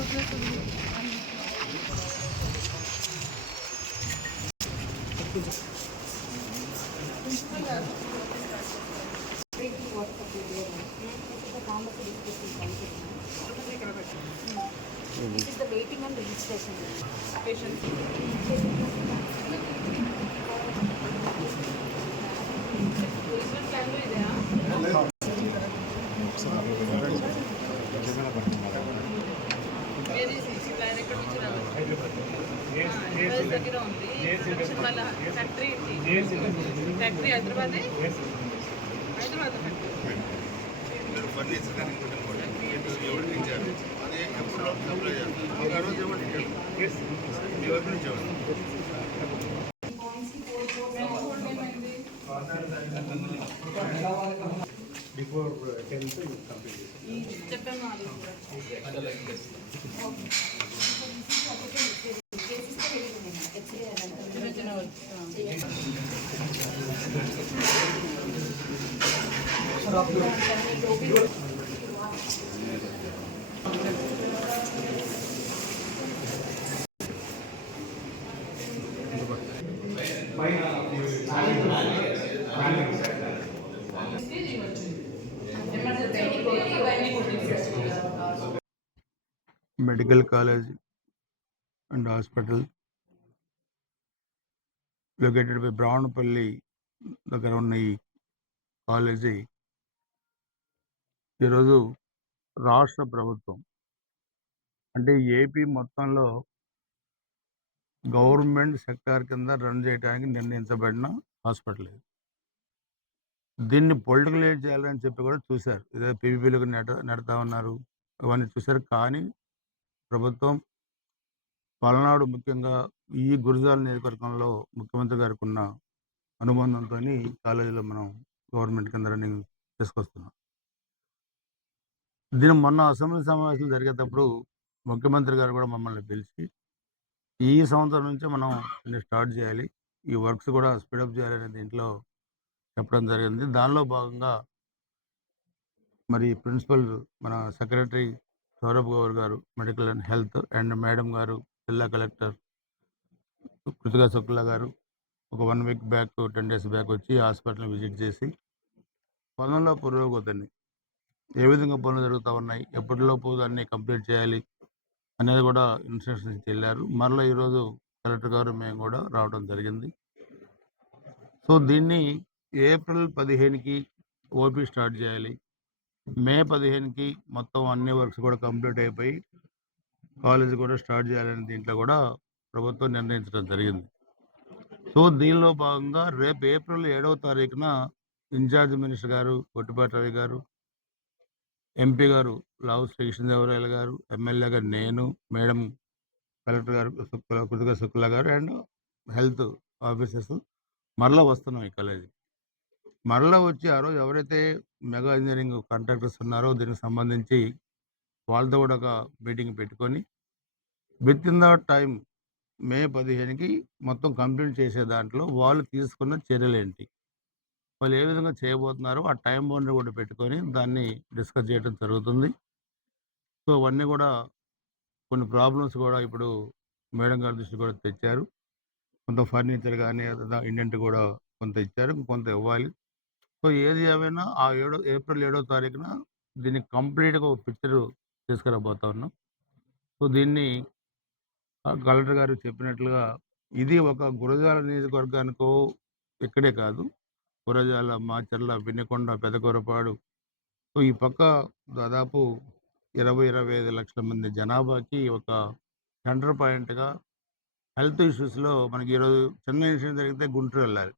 This is the waiting and registration. Patients. దగ్గర ఉంది వాళ్ళ ఫ్యాక్టరీ హైదరాబాద్ ఫర్నిచర్ కానీ ఎవరికి ఇచ్చారు అదే ఎప్పుడు అప్లై చేస్తారు ఆ రోజు ఎవరికి ఎవరి నుంచి బిఫోర్ 10th కంప్లీట్ చెప్పాను medical college and hospital located by Brahmanapalli దగ్గర ఉన్న ఈ కాలేజీ ఈరోజు రాష్ట్ర ప్రభుత్వం అంటే ఏపీ మొత్తంలో గవర్నమెంట్ సెక్టార్ కింద రన్ చేయడానికి నిర్ణయించబడిన హాస్పిటల్ ఇది. దీన్ని పొలిటికలైజ్ చేయాలని చెప్పి కూడా చూశారు. ఇదే పీవీపీలకు నెడతా ఉన్నారు, ఇవన్నీ చూశారు. కానీ ప్రభుత్వం పల్నాడు ముఖ్యంగా ఈ గురజాల నియోజకవర్గంలో ముఖ్యమంత్రి గారికి ఉన్న అనుబంధంతో కాలేజీలో మనం గవర్నమెంట్ కింద రన్నింగ్ తీసుకొస్తున్నాం. దీని మొన్న అసెంబ్లీ సమావేశాలు జరిగేటప్పుడు ముఖ్యమంత్రి గారు కూడా మమ్మల్ని పిలిచి ఈ సంవత్సరం నుంచే మనం దీన్ని స్టార్ట్ చేయాలి, ఈ వర్క్స్ కూడా స్పీడప్ చేయాలనే దీంట్లో చెప్పడం జరిగింది. దానిలో భాగంగా మరి ప్రిన్సిపల్ మన సెక్రటరీ సౌరభ్ గౌర్ గారు medical and health and madam గారు జిల్లా కలెక్టర్ కృతికా శుక్లా గారు ఒక 1 వీక్ బ్యాక్ 10 డేస్ బ్యాక్ వచ్చి హాస్పిటల్ని విజిట్ చేసి పనుల పురోగతిని ఏ విధంగా పనులు జరుగుతూ ఉన్నాయి, ఎప్పటిలోపు దాన్ని కంప్లీట్ చేయాలి అనేది కూడా ఇన్స్ట్రక్షన్స్ వెళ్ళారు. మరలా ఈరోజు కలెక్టర్ గారు మేము కూడా రావడం జరిగింది. సో దీన్ని ఏప్రిల్ 15కి ఓపీ స్టార్ట్ చేయాలి, మే 15కి మొత్తం అన్ని వర్క్స్ కూడా కంప్లీట్ అయిపోయి కాలేజ్ కూడా స్టార్ట్ చేయాలని దీంట్లో కూడా ప్రభుత్వం నిర్ణయించడం జరిగింది. సో దీనిలో భాగంగా రేపు ఏప్రిల్ 7వ తారీఖున ఇన్ఛార్జ్ మినిస్టర్ గారు కొట్టిపాటి రవి గారు, ఎంపీ గారు లావు శ్రీకృష్ణదేవరాయలు గారు, ఎమ్మెల్యేగా నేను, మేడం కలెక్టర్ గారు కృతికా శుక్లా గారు అండ్ హెల్త్ ఆఫీసర్స్ మరలా వస్తున్నాం ఈ కాలేజీ. మరలా వచ్చి ఆ రోజు ఎవరైతే మెగా ఇంజనీరింగ్ కాంట్రాక్టర్స్ ఉన్నారో దీనికి సంబంధించి వాళ్ళతో కూడా ఒక మీటింగ్ పెట్టుకొని విత్ ఇన్ ద టైం మే 15కి మొత్తం కంప్లీట్ చేసే దాంట్లో వాళ్ళు తీసుకున్న చర్యలు ఏంటి, వాళ్ళు ఏ విధంగా చేయబోతున్నారో ఆ టైం బౌండరీ కూడా పెట్టుకొని దాన్ని డిస్కస్ చేయడం జరుగుతుంది. సో అవన్నీ కూడా కొన్ని ప్రాబ్లమ్స్ కూడా ఇప్పుడు మేడం గారి దృష్టి కూడా తెచ్చారు. కొంత ఫర్నిచర్ కానీ ఇండెంట్ కూడా కొంత ఇచ్చారు, కొంత ఇవ్వాలి. సో ఏది ఏమైనా ఆ ఏప్రిల్ 7వ తారీఖున దీన్ని కంప్లీట్గా ఒక పిక్చర్ తీసుకురాబోతా ఉన్నాం. సో దీన్ని కలెక్టర్ గారు చెప్పినట్లుగా ఇది ఒక గురజాల నియోజకవర్గానికో ఇక్కడే కాదు, గురజాల, మాచర్ల, వినుకొండ, పెదకూరపాడు, సో ఈ పక్క దాదాపు 20-25 లక్షల మంది జనాభాకి ఒక సెంటర్ పాయింట్గా హెల్త్ ఇష్యూస్లో మనకి ఈరోజు చిన్న ఇన్సిడెంట్ జరిగితే గుంటూరు వెళ్ళాలి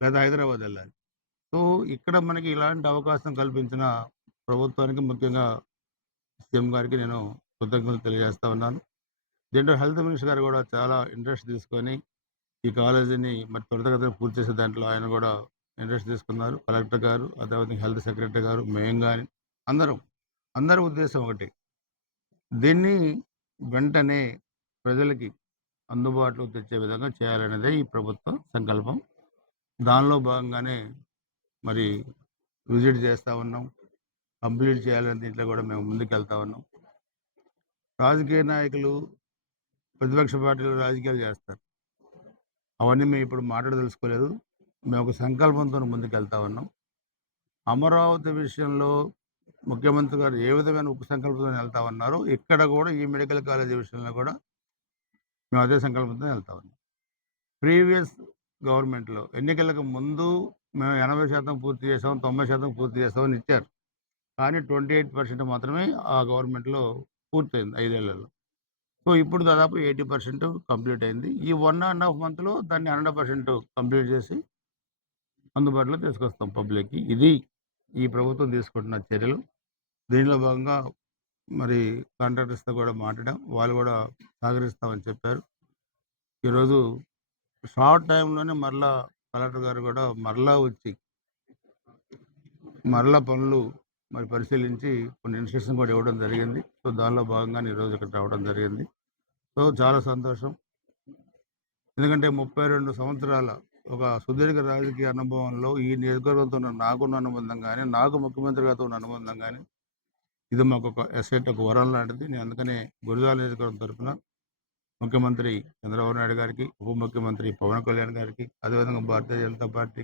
లేదా హైదరాబాద్ వెళ్ళాలి. సో ఇక్కడ మనకి ఇలాంటి అవకాశం కల్పించిన ప్రభుత్వానికి ముఖ్యంగా సీఎం గారికి నేను కృతజ్ఞతలు తెలియజేస్తా ఉన్నాను. దీంట్లో హెల్త్ మినిస్టర్ గారు కూడా చాలా ఇంట్రెస్ట్ తీసుకొని ఈ కాలేజీని మరి త్వరితగతిన పూర్తి చేసే దాంట్లో ఆయన కూడా ఇంట్రెస్ట్ తీసుకున్నారు. కలెక్టర్ గారు, అదేవిధంగా హెల్త్ సెక్రటరీ గారు, మేము కానీ అందరి ఉద్దేశం ఒకటి, దీన్ని వెంటనే ప్రజలకి అందుబాటులో తెచ్చే విధంగా చేయాలనేదే ఈ ప్రభుత్వ సంకల్పం. దానిలో భాగంగానే మరి విజిట్ చేస్తూ ఉన్నాం, కంప్లీట్ చేయాలని దీంట్లో కూడా మేము ముందుకు వెళ్తా ఉన్నాం. రాజకీయ నాయకులు, ప్రతిపక్ష పార్టీలు రాజకీయాలు చేస్తారు. అవన్నీ మేము ఇప్పుడు మాట్లాడదలుచుకోలేదు. మేము ఒక సంకల్పంతోని ముందుకెళ్తా ఉన్నాం. అమరావతి విషయంలో ముఖ్యమంత్రి గారు ఏ విధమైన ఉప సంకల్పంతోని వెళ్తా ఉన్నారో, ఇక్కడ కూడా ఈ మెడికల్ కాలేజీ విషయంలో కూడా మేము అదే సంకల్పంతోని వెళ్తా ఉన్నాం. ప్రీవియస్ గవర్నమెంట్‌లో ఎన్నికలకు ముందు మేము 80% పూర్తి చేసాం, 90% పూర్తి చేసామని ఇచ్చారు. కానీ 28% మాత్రమే ఆ గవర్నమెంట్‌లో పూర్తయింది 5 ఏళ్లలో. సో, ఇప్పుడు దాదాపు 80% కంప్లీట్ అయింది. ఈ 1½ మంత్‌లో దాన్ని 100% కంప్లీట్ చేసి అందుబాటులో తీసుకొస్తాం పబ్లిక్‌కి. ఇది ఈ ప్రభుత్వం తీసుకుంటున్న చర్యలు. దీనిలో భాగంగా మరి కాంట్రాక్టర్స్‌తో కూడా మాట్లాడాం. వాళ్ళు కూడా సహకరిస్తామని చెప్పారు. ఈరోజు షార్ట్ టైమ్‌లోనే మరలా కలెక్టర్ గారు కూడా మరలా వచ్చి మరలా పనులు మరి పరిశీలించి కొన్ని ఇన్‌స్ట్రక్షన్స్ కూడా ఇవ్వడం జరిగింది. సో, దానిలో భాగంగానే ఈరోజు ఇక్కడికి రావడం జరిగింది. సో, చాలా సంతోషం. ఎందుకంటే 32 సంవత్సరాల ఒక సుదీర్ఘ రాజకీయ అనుభవంలో ఈ నియోజకవర్గంతో నాకున్న అనుబంధం గాని, నాకు ముఖ్యమంత్రి గారితో ఉన్న అనుబంధం గాని, ఇది మాకొక అసెట్, ఒక వరం లాంటిది. నేను అందుకనే గురజాల నియోజకవర్గం తరపున ముఖ్యమంత్రి చంద్రబాబు నాయుడు గారికి, ఉప ముఖ్యమంత్రి పవన్ కళ్యాణ్ గారికి, అదేవిధంగా Bharatiya Janata Party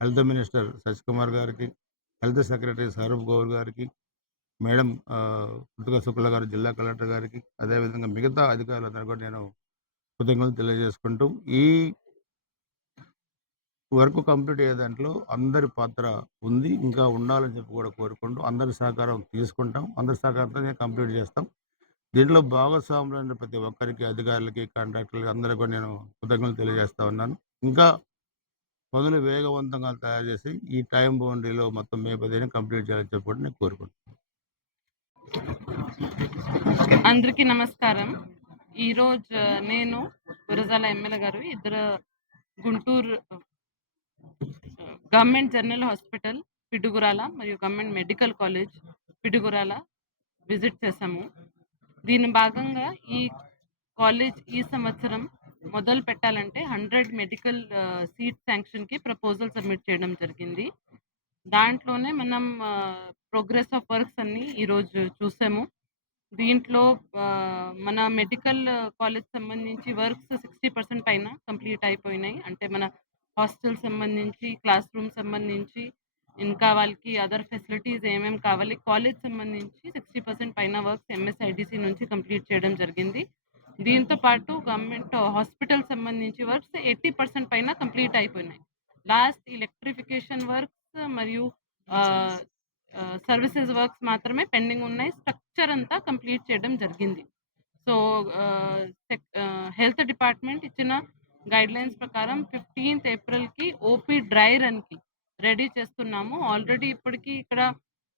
health minister Shashikumar గారికి, హెల్త్ సెక్రటరీ స్వరూప్ గౌర్ గారికి, మేడం కృతికా శుక్లా గారు జిల్లా కలెక్టర్ గారికి, అదేవిధంగా మిగతా అధికారులందరూ కూడా నేను కృతజ్ఞతలు తెలియజేసుకుంటూ, ఈ వర్క్ కంప్లీట్ అయ్యే దాంట్లో అందరి పాత్ర ఉంది. ఇంకా ఉండాలని చెప్పి కూడా కోరుకుంటూ, అందరి సహకారం తీసుకుంటాం. అందరి సహకారంతోనే కంప్లీట్ చేస్తాం. దీంట్లో భాగస్వాములైన ప్రతి ఒక్కరికి, అధికారులకి, కాంట్రాక్టర్లకి అందరికి కూడా నేను కృతజ్ఞతలు తెలియజేస్తా ఉన్నాను. ఇంకా పనులు వేగవంతంగా తయారు చేసి, ఈ టైమ్ బౌండరీలో మొత్తం మే 15న కంప్లీట్ చేయాలని చెప్పి కూడా నేను కోరుకుంటున్నాను. అందరికీ నమస్కారం. ఈరోజు నేను గురజాల ఎమ్మెల్యే గారు ఇద్దరు Guntur government general hospital Piduguralla మరియు government medical college Piduguralla visit చేశాము. దీని భాగంగా ఈ కాలేజ్ ఈ సంవత్సరం మొదలు పెట్టాలంటే 100 మెడికల్ సీట్ శాంక్షన్‌కి ప్రపోజల్ సబ్మిట్ చేయడం జరిగింది. దాంట్లోనే మనం ప్రోగ్రెస్ ఆఫ్ వర్క్స్ అన్నీ ఈరోజు చూసాము. దీంట్లో మన మెడికల్ కాలేజ్ సంబంధించి వర్క్స్ 60% పైన కంప్లీట్ అయిపోయినాయి. అంటే మన హాస్టల్ సంబంధించి, క్లాస్ రూమ్ సంబంధించి, ఇంకా వాళ్ళకి అదర్ ఫెసిలిటీస్ ఏమేమి కావాలి, కాలేజ్ సంబంధించి 60% పైన వర్క్స్ ఎంఎస్ఐడిసి నుంచి కంప్లీట్ చేయడం జరిగింది. దీంతో పాటు గవర్నమెంట్ హాస్పిటల్ సంబంధించి వర్క్స్ 80% పైన కంప్లీట్ అయిపోయినాయి. లాస్ట్ ఎలక్ట్రిఫికేషన్ వర్క్స్ మరియు సర్వీసెస్ వర్క్స్ మాత్రమే పెండింగ్ ఉన్నాయి. స్ట్రక్చర్ అంతా కంప్లీట్ చేయడం జరిగింది. సో, హెల్త్ డిపార్ట్మెంట్ ఇచ్చిన గైడ్‌లైన్స్ ప్రకారం 15th ఏప్రిల్‌కి ఓపీ డ్రై రన్‌కి రెడీ చేస్తున్నాము. ఆల్రెడీ ఇప్పటికి ఇక్కడ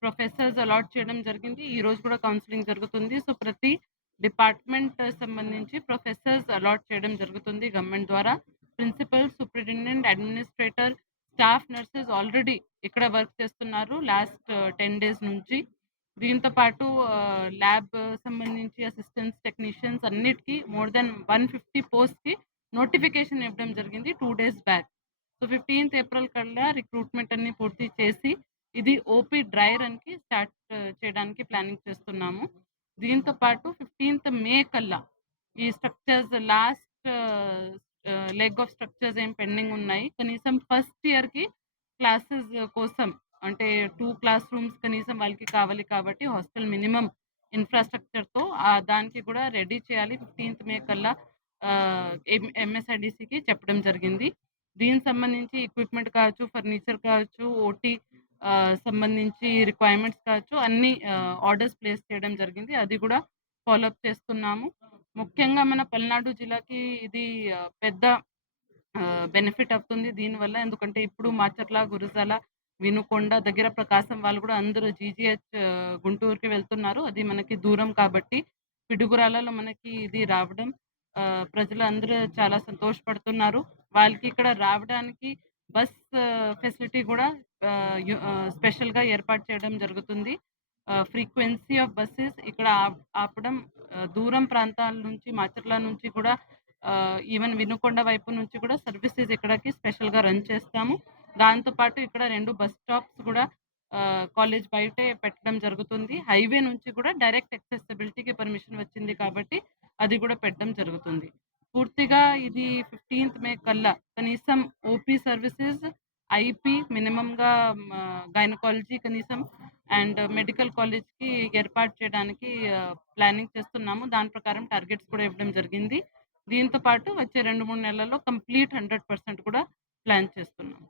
ప్రొఫెసర్స్ అలాట్ చేయడం జరిగింది. ఈరోజు కూడా కౌన్సెలింగ్ జరుగుతుంది. సో, ప్రతి డిపార్ట్మెంట్ సంబంధించి ప్రొఫెసర్స్ అలాట్ చేయడం జరుగుతుంది గవర్నమెంట్ ద్వారా. Principal, superintendent, administrator, staff nurses already ఇక్కడ వర్క్ చేస్తున్నారు లాస్ట్ 10 డేస్ నుంచి. దీంతో పాటు ల్యాబ్ సంబంధించి అసిస్టెంట్స్, టెక్నీషియన్స్ అన్నిటికి మోర్ దెన్ 150 పోస్ట్‌కి నోటిఫికేషన్ ఇవ్వడం జరిగింది 2 days back. So, 15th April కల్లా రిక్రూట్మెంట్ అన్ని పూర్తి చేసి ఇది ఓపీ డ్రై రన్‌కి స్టార్ట్ చేయడానికి ప్లానింగ్ చేస్తున్నాము. దీంతో పాటు 15th మే కల్లా ఈ structures last leg of structures ఏం పెండింగ్ ఉన్నాయి. కనీసం ఫస్ట్ ఇయర్‌కి క్లాసెస్ కోసం అంటే 2 క్లాస్ రూమ్స్ కనీసం వాళ్ళకి కావాలి కాబట్టి హాస్టల్ మినిమమ్ ఇన్‌ఫ్రాస్ట్రక్చర్‌తో దానికి కూడా రెడీ చేయాలి. 15th మే కల్లా ఎంఎస్ఐడిసికి చెప్పడం జరిగింది. దీనికి సంబంధించి ఎక్విప్‌మెంట్ కావచ్చు, ఫర్నిచర్ కావచ్చు, ఓటీ సంబంధించి రిక్వైర్మెంట్స్ కావచ్చు అన్నీ ఆర్డర్స్ ప్లేస్ చేయడం జరిగింది. అది కూడా ఫాలో అప్ చేస్తున్నాము. ముఖ్యంగా మన పల్నాడు జిల్లాకి ఇది పెద్ద బెనిఫిట్ అవుతుంది దీనివల్ల. ఎందుకంటే ఇప్పుడు మాచర్ల, గురజాల, వినుకొండ దగ్గర ప్రకాశం వాళ్ళు కూడా అందరూ జీజీహెచ్ గుంటూరుకి వెళ్తున్నారు. అది మనకి దూరం కాబట్టి పిడుగురాలలో మనకి ఇది రావడం ప్రజలందరూ చాలా సంతోషపడుతున్నారు. వాళ్ళకి ఇక్కడ రావడానికి బస్ ఫెసిలిటీ కూడా స్పెషల్‌గా ఏర్పాటు చేయడం జరుగుతుంది. ఫ్రీక్వెన్సీ ఆఫ్ బసెస్ ఇక్కడ ఆపడం దూరం ప్రాంతాల నుంచి మాచర్ల నుంచి కూడా ఈవెన్ వినుకొండ వైపు నుంచి కూడా సర్వీసెస్ ఇక్కడికి స్పెషల్‌గా రన్ చేస్తాము. దాంతో పాటు ఇక్కడ 2 బస్ స్టాప్స్ కూడా కాలేజ్ బయటే పెట్టడం జరుగుతుంది. హైవే నుంచి కూడా డైరెక్ట్ యాక్సెసిబిలిటీకి గవర్నమెంట్‌కి పర్మిషన్ వచ్చింది కాబట్టి అది కూడా పెట్టడం జరుగుతుంది. పూర్తిగా ఇది 15థ్ మే కల్లా కనీసం ఓపీ సర్వీసెస్, ఐపీ మినిమమ్‌గా గైనకాలజీ కనీసం అండ్ మెడికల్ కాలేజ్‌కి ఏర్పాటు చేయడానికి ప్లానింగ్ చేస్తున్నాము. దాని ప్రకారం టార్గెట్స్ కూడా ఇవ్వడం జరిగింది. దీంతో పాటు వచ్చే 2, 3 నెలల్లో కంప్లీట్ 100% కూడా ప్లాన్ చేస్తున్నాం.